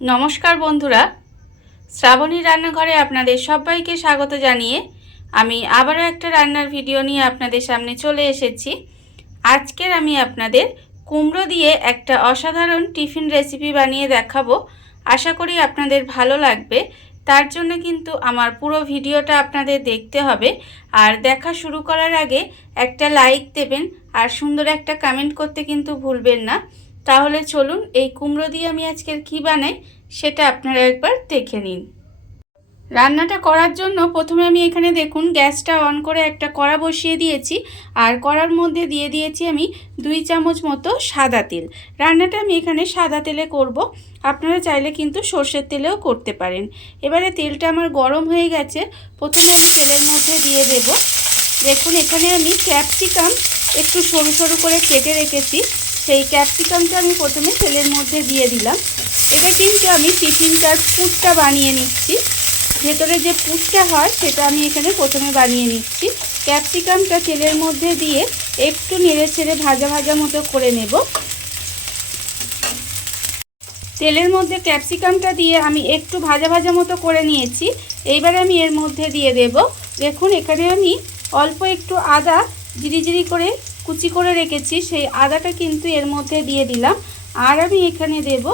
नमस्कार बंधुरा श्रावणी रान्नाघरे आपनादेर सबाइके स्वागत जानिए आमी आबारो एकटा रान्नार भिडियो निये आपनादेर सामने चले एसेछि। आजकेर आमी आपनादेर कुमड़ो दिये एकटा असाधारण टिफिन रेसिपि बानिये देखाबो। आशा करी आपनादेर भालो लागबे। तार जोन्नो किन्तु आमार पुरो भिडियोटा आपनादेर देखते हबे और देखा शुरू करार आगे एकटा लाइक देबेन और सुंदर एकटा कमेंट करते किन्तु भूलबेन ना। ताहले चलुन এই কুমড়ো দিয়ে আমি আজকের কি বানাই সেটা আপনারা একবার দেখে নিন। রান্নাটা করার জন্য প্রথমে আমি এখানে দেখুন গ্যাসটা অন করে একটা কড়া বসিয়ে দিয়েছি আর কড়ার মধ্যে দিয়ে দিয়েছি আমি 2 চামচ মতো সাদা তেল। রান্নাটা আমি এখানে সাদা তেলে করব, আপনারা চাইলে কিন্তু সরষের তেলেও করতে পারেন। এবারে তেলটা আমার গরম হয়ে গেছে, প্রথমে আমি তেলের মধ্যে দিয়ে দেব। দেখুন এখানে আমি ক্যাপসিকাম একটু সরু সরু করে কেটে রেখেছি, সেই ক্যাপসিকামটা আমি প্রথমে তেলের মধ্যে দিয়ে দিলাম। এটা কিন্তু আমি টিফিনটার পুরটা বানিয়ে নিচ্ছি, ভেতরে যে পুরটা হয় সেটা আমি এখানে প্রথমে বানিয়ে নিচ্ছি। ক্যাপসিকামটা তেলের মধ্যে দিয়ে একটু নেড়ে ছেড়ে ভাজা ভাজা মতো করে নেব। তেলের মধ্যে ক্যাপসিকামটা দিয়ে আমি একটু ভাজা ভাজা মতো করে নিয়েছি। এইবারে আমি এর মধ্যে দিয়ে দেব, দেখুন এখানে আমি অল্প একটু আদা জিরি করে কুচি করে রেখেছি, সেই আদাটা কিন্তু এর মধ্যে দিয়ে দিলাম। আর আমি এখানে দেব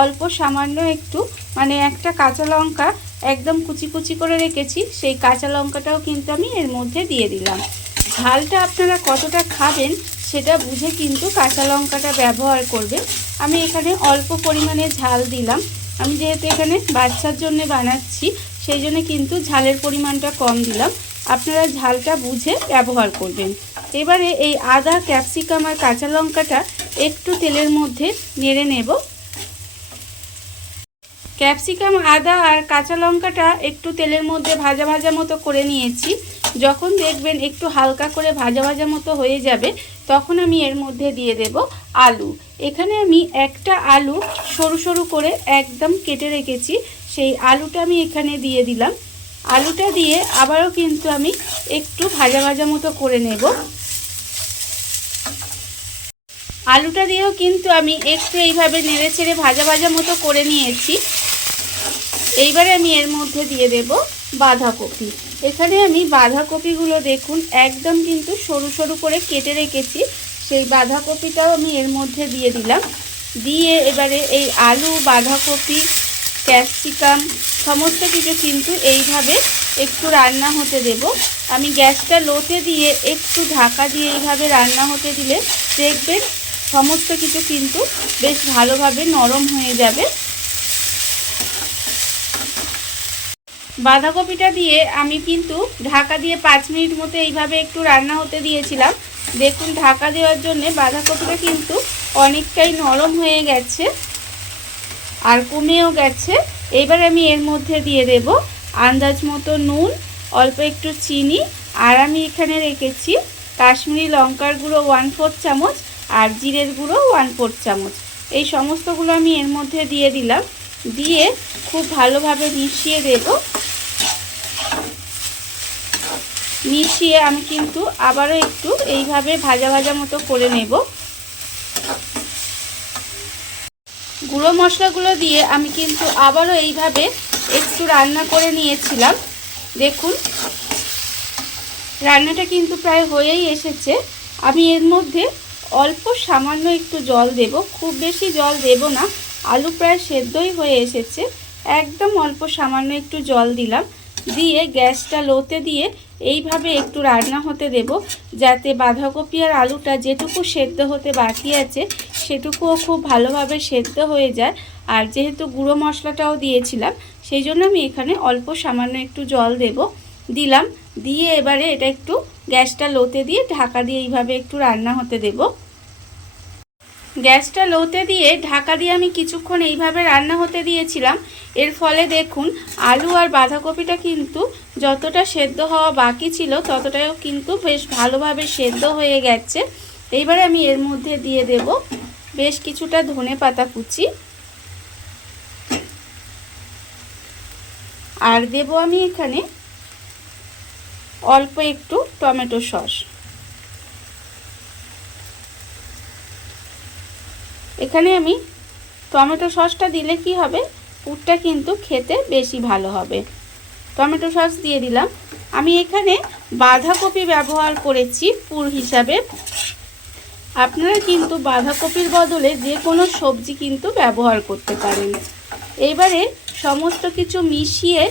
অল্প সামান্য একটু মানে একটা কাঁচা লঙ্কা একদম কুচি কুচি করে রেখেছি, সেই কাঁচা লঙ্কাটাও কিন্তু আমি এর মধ্যে দিয়ে দিলাম। ঝালটা আপনারা কতটা খাবেন সেটা বুঝে কিন্তু কাঁচা লঙ্কাটা ব্যবহার করবেন। আমি এখানে অল্প পরিমাণে ঝাল দিলাম, আমি যেহেতু এখানে বাচ্চার জন্য বানাচ্ছি সেই জন্য কিন্তু ঝালের পরিমাণটা কম দিলাম, আপনারা ঝালটা বুঝে ব্যবহার করবেন। এবারে এই আদা ক্যাপসিকাম আর কাঁচা লঙ্কাটা একটু তেলের মধ্যে নেড়ে নেব। ক্যাপসিকাম আদা আর কাঁচা লঙ্কাটা একটু তেলের মধ্যে ভাজা ভাজা মতো করে নিয়েছি। যখন দেখবেন একটু হালকা করে ভাজা ভাজা মতো হয়ে যাবে তখন আমি এর মধ্যে দিয়ে দেব আলু। এখানে আমি একটা আলু সরু সরু করে একদম কেটে রেখেছি, সেই আলুটা আমি এখানে দিয়ে দিলাম। আলুটা দিয়ে আবারও কিন্তু আমি একটু ভাজা ভাজা মতো করে নেব। আলুটা দিয়েও কিন্তু আমি একটু এইভাবে নেড়ে ছেড়ে ভাজা ভাজা মতো করে নিয়েছি। এইবারে আমি এর মধ্যে দিয়ে দেব বাঁধাকপি। এখানে আমি বাঁধাকপিগুলো দেখুন একদম কিন্তু সরু সরু করে কেটে রেখেছি, সেই বাঁধাকপিটাও আমি এর মধ্যে দিয়ে দিলাম। দিয়ে এবারে এই আলু বাঁধাকপি ক্যাপসিকাম সমস্ত কিছু কিন্তু এইভাবে একটু রান্না হতে দেব। আমি গ্যাসটা লোতে দিয়ে একটু ঢাকা দিয়ে এইভাবে রান্না হতে দিলে দেখবেন সমস্ত কিছু কিন্তু বেশ ভালোভাবে নরম হয়ে যাবে। বাঁধাকপিটা দিয়ে আমি কিন্তু ঢাকা দিয়ে 5 মিনিট মতো এইভাবে একটু রান্না হতে দিয়েছিলাম। দেখুন ঢাকা দেওয়ার জন্য বাঁধাকপিটা কিন্তু অনেকটাই নরম হয়ে গেছে আর কমেও গেছে। এবার আমি এর মধ্যে দিয়ে দেব আন্দাজ মতো নুন, অল্প একটু চিনি, আর আমি এখানে রেখেছি কাশ্মীরি লঙ্কার গুঁড়ো 1/4 চামচ আর জিরের গুঁড়ো 1/4 চামচ। এই সমস্তগুলো আমি এর মধ্যে দিয়ে দিলাম, দিয়ে খুব ভালোভাবে মিশিয়ে দেব। মিশিয়ে আমি কিন্তু আবারও একটু এইভাবে ভাজা ভাজা মতো করে নেব। গুঁড়ো মশলাগুলো দিয়ে আমি কিন্তু আবারও এইভাবে একটু রান্না করে নিয়েছিলাম। দেখুন রান্নাটা কিন্তু প্রায় হয়েই এসেছে। আমি এর মধ্যে অল্প সামান্য একটু জল দেব, খুব বেশি জল দেব না, আলু প্রায় সেদ্ধই হয়ে এসেছে। একদম অল্প সামান্য একটু জল দিলাম, দিয়ে গ্যাসটা লোতে দিয়ে এইভাবে একটু রান্না হতে দেব, যাতে বাঁধাকপি আর আলুটা যেটুকু সেদ্ধ হতে বাকি আছে সেটুকুও খুব ভালোভাবে সেদ্ধ হয়ে যায়। আর যেহেতু গুঁড়ো মশলাটাও দিয়েছিলাম সেই জন্য আমি এখানে অল্প সামান্য একটু জল দিলাম। দিয়ে এবারে এটা একটু গ্যাসটা লোতে দিয়ে ঢাকা দিয়ে এইভাবে একটু রান্না হতে দেব। গ্যাসটা লোতে দিয়ে ঢাকা দিয়ে আমি কিছুক্ষণ এইভাবে রান্না হতে দিয়েছিলাম। এর ফলে দেখুন আলু আর বাঁধাকপিটা কিন্তু যতটা সেদ্ধ হওয়া বাকি ছিল ততটাও কিন্তু বেশ ভালোভাবে সেদ্ধ হয়ে গেছে। এইবারে আমি এর মধ্যে দিয়ে দেব বেশ কিছুটা ধনেপাতা কুচি, আর দেব আমি এখানে অল্প একটু টমেটো সস। এখানে আমি টমেটো সসটা দিলে কি হবে পুরটা কিন্তু খেতে বেশি ভালো হবে। টমেটো সস দিয়ে দিলাম। আমি এখানে বাঁধাকপি ব্যবহার করেছি পুর হিসাবে। আপনারা কিন্তু বাঁধাকপির বদলে যে কোনো সবজি কিন্তু ব্যবহার করতে পারেন। এবারে সমস্ত কিছু মিশিয়ে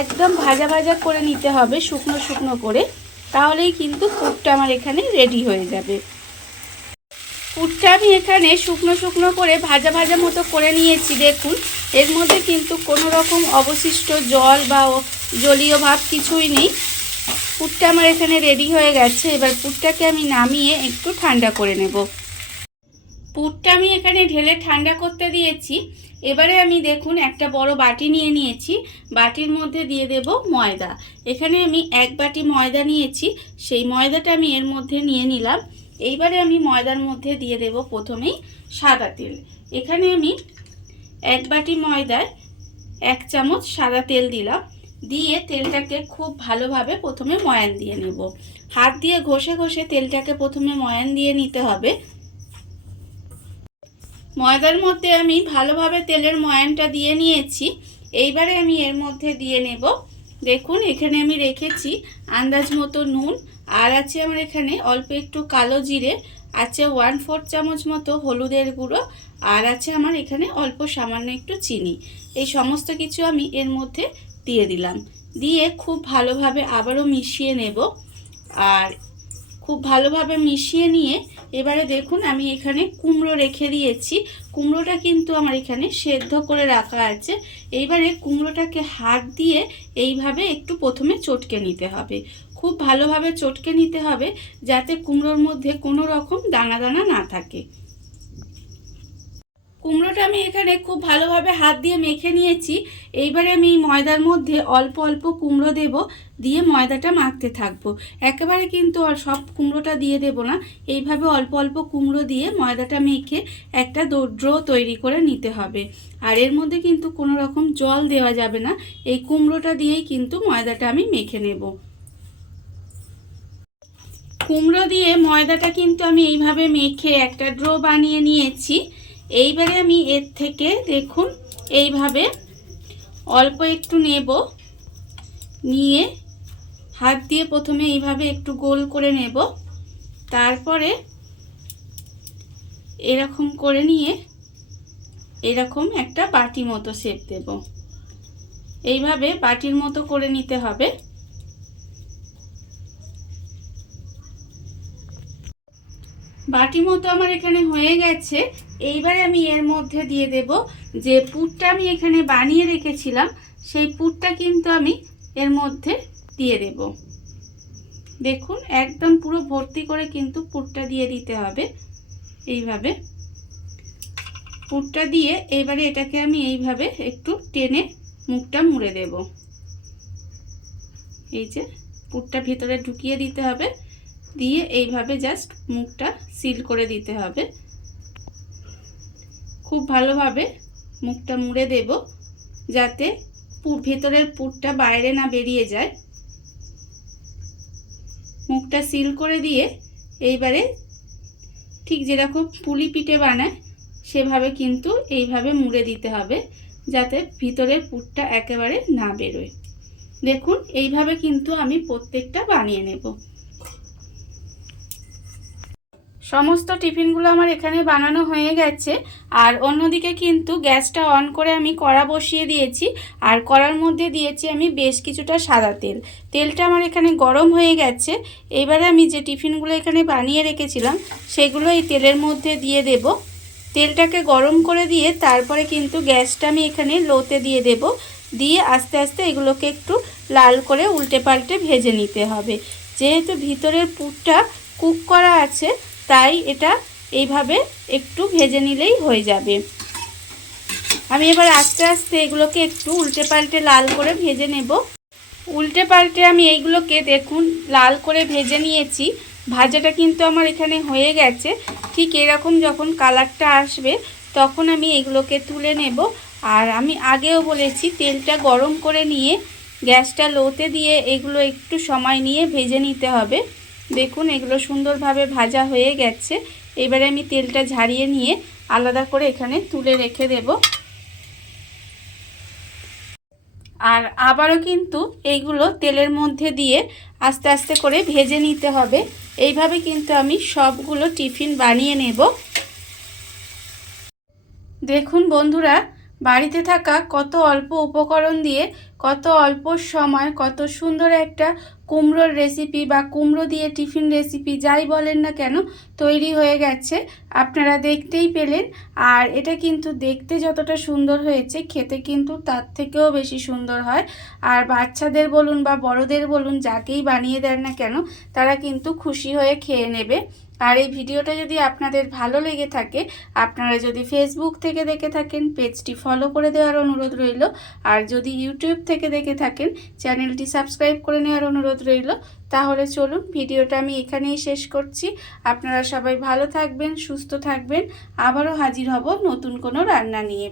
একদম ভাজা ভাজা করে নিতে হবে, শুকনো শুকনো করে, তাহলেই কিন্তু পুরটা আমার এখানে রেডি হয়ে যাবে। পুরটা আমি এখানে শুকনো শুকনো করে ভাজা ভাজা মতো করে নিয়েছি। দেখুন এর মধ্যে কিন্তু কোনো রকম অবশিষ্ট জল বা জলীয় ভাব কিছুই নেই। পুরটা আমার এখানে রেডি হয়ে গেছে। এবার পুরটাকে আমি নামিয়ে একটু ঠান্ডা করে নেব। পুরটা আমি এখানে ঢেলে ঠান্ডা করতে দিয়েছি। এবারে আমি দেখুন একটা বড় বাটি নিয়ে নিয়েছি। বাটির মধ্যে দিয়ে দেব ময়দা। এখানে আমি 1 বাটি ময়দা নিয়েছি, সেই ময়দাটা আমি এর মধ্যে নিয়ে নিলাম। এইবারে আমি ময়দার মধ্যে দিয়ে দেব প্রথমেই সাদা তেল। এখানে আমি 1 বাটি ময়দায় 1 চামচ সাদা তেল দিলাম। দিয়ে তেলটাকে খুব ভালোভাবে প্রথমে ময়ান দিয়ে নেব। হাত দিয়ে ঘষে ঘষে তেলটাকে প্রথমে ময়ান দিয়ে নিতে হবে। ময়দার মধ্যে আমি ভালোভাবে তেলের ময়ানটা দিয়ে নিয়েছি। এইবারে আমি এর মধ্যে দিয়ে নেব, দেখুন এখানে আমি রেখেছি আন্দাজ মতো নুন, আর আছে আমার এখানে অল্প একটু কালো জিরে, আছে 1/4 চামচ মতো হলুদের গুঁড়ো, আর আছে আমার এখানে অল্প সামান্য একটু চিনি। এই সমস্ত কিছু আমি এর মধ্যে দিয়ে দিলাম। দিয়ে খুব ভালোভাবে আবারও মিশিয়ে নেব। আর খুব ভালোভাবে মিশিয়ে নিয়ে এবারে দেখুন আমি এখানে কুমড়ো রেখে দিয়েছি। কুমড়োটা কিন্তু আমার এখানে সেদ্ধ করে রাখা আছে। এইবারে কুমড়োটাকে হাত দিয়ে এইভাবে একটু প্রথমে চটকে নিতে হবে। খুব ভালোভাবে চটকে নিতে হবে যাতে কুমড়োর মধ্যে কোনো রকম দানা দানা না থাকে। কুমড়োটা আমি এখানে খুব ভালোভাবে হাত দিয়ে মেখে নিয়েছি। এইবারে আমি ময়দার মধ্যে অল্প অল্প কুমড়ো দেব, দিয়ে ময়দাটা মাখতে থাকবো। একেবারে কিন্তু আর সব কুমড়োটা দিয়ে দেব না, এইভাবে অল্প অল্প কুমড়ো দিয়ে ময়দাটা মেখে একটা ডো তৈরি করে নিতে হবে। আর এর মধ্যে কিন্তু কোনো রকম জল দেওয়া যাবে না, এই কুমড়োটা দিয়েই কিন্তু ময়দাটা আমি মেখে নেব। কুমড়ো দিয়ে ময়দাটা কিন্তু আমি এইভাবে মেখে একটা ডো বানিয়ে নিয়েছি। এইবারে আমি এর থেকে দেখুন এইভাবে অল্প একটু নেব, নিয়ে হাত দিয়ে প্রথমে এইভাবে একটু গোল করে নেব। তারপরে এরকম করে নিয়ে এরকম একটা বাটি মতো শেপ দেব। এইভাবে বাটির মতো করে নিতে হবে। বাটি মতো আমার এখানে হয়ে গেছে। এইবারে আমি এর মধ্যে দিয়ে দেব যে পুরটা আমি এখানে বানিয়ে রেখেছিলাম, সেই পুরটা কিন্তু আমি এর মধ্যে দিয়ে দেব। দেখুন একদম পুরো ভর্তি করে কিন্তু পুরটা দিয়ে দিতে হবে। এইভাবে পুরটা দিয়ে এবারে এটাকে আমি এইভাবে একটু টেনে মুখটা মুড়ে দেব। এই যে পুরটা ভিতরে ঢুকিয়ে দিতে হবে, দিয়ে এইভাবে জাস্ট মুখটা সিল করে দিতে হবে। খুব ভালোভাবে মুখটা মুড়ে দেব যাতে ভেতরের পুরটা বাইরে না বেরিয়ে যায়। মুখটা সিল করে দিয়ে এইবারে ঠিক যেরকম পুলি পিঠে বানায় সেভাবে কিন্তু এইভাবে মুড়ে দিতে হবে যাতে ভিতরের পুরটা একেবারে না বেরোয়। দেখুন এইভাবে কিন্তু আমি প্রত্যেকটা বানিয়ে নেব। সমস্ত টিফিনগুলো আমার এখানে বানানো হয়ে গেছে। আর অন্যদিকে কিন্তু গ্যাসটা অন করে আমি কড়া বসিয়ে দিয়েছি, আর কড়ার মধ্যে দিয়েছি আমি বেশ কিছুটা সাদা তেল। তেলটা আমার এখানে গরম হয়ে গেছে। এবারে আমি যে টিফিনগুলো এখানে বানিয়ে রেখেছিলাম সেগুলো এই তেলের মধ্যে দিয়ে দেব। তেলটাকে গরম করে দিয়ে তারপরে কিন্তু গ্যাসটা আমি এখানে লোতে দিয়ে দেব। দিয়ে আস্তে আস্তে এগুলোকে একটু লাল করে উল্টে পাল্টে ভেজে নিতে হবে। যেহেতু ভিতরের পুরটা কুক করা আছে তাই এটা এইভাবে একটু ভেজে নিলেই হয়ে যাবে। আমি এবার আস্তে আস্তে এগুলোকে একটু উল্টে পাল্টে লাল করে ভেজে নেব। উল্টে পাল্টে আমি এইগুলোকে দেখুন লাল করে ভেজে নিয়েছি। ভাজাটা কিন্তু আমার এখানে হয়ে গেছে। ঠিক এরকম যখন কালারটা আসবে তখন আমি এগুলোকে তুলে নেব। আর আমি আগেও বলেছি তেলটা গরম করে নিয়ে গ্যাসটা লোতে দিয়ে এগুলো একটু সময় নিয়ে ভেজে নিতে হবে। দেখুন এগুলো সুন্দরভাবে ভাজা হয়ে গেছে। এবারে আমি তেলটা ঝারিয়ে নিয়ে আলাদা করে এখানে তুলে রেখে দেব। আর আবারও কিন্তু এইগুলো তেলের মধ্যে দিয়ে আস্তে আস্তে করে ভেজে নিতে হবে। এইভাবে কিন্তু আমি সবগুলো টিফিন বানিয়ে নেব। দেখুন বন্ধুরা, বাড়িতে থাকা কত অল্প উপকরণ দিয়ে কত অল্প সময় কত সুন্দর একটা কুমড়োর রেসিপি বা কুমড়ো দিয়ে টিফিন রেসিপি যাই বলেন না কেন তৈরি হয়ে গেছে। আপনারা দেখতেই পেলেন। আর এটা কিন্তু দেখতে যতটা সুন্দর হয়েছে খেতে কিন্তু তার থেকেও বেশি সুন্দর হয়। আর বাচ্চাদের বলুন বা বড়দের বলুন, যাকেই বানিয়ে দেন না কেন তারা কিন্তু খুশি হয়ে খেয়ে নেবে। আর এই ভিডিওটা যদি আপনাদের ভালো লেগে থাকে, আপনারা যদি ফেসবুক থেকে দেখে থাকেন পেজটি ফলো করে দেওয়ার অনুরোধ রইল। আর যদি ইউটিউব থেকে দেখে থাকেন চ্যানেলটি সাবস্ক্রাইব করে নেওয়ার অনুরোধ রইল। তাহলে চলুন ভিডিওটা আমি এখানেই শেষ করছি। আপনারা সবাই ভালো থাকবেন, সুস্থ থাকবেন। আবারও হাজির হব নতুন কোনো রান্না নিয়ে।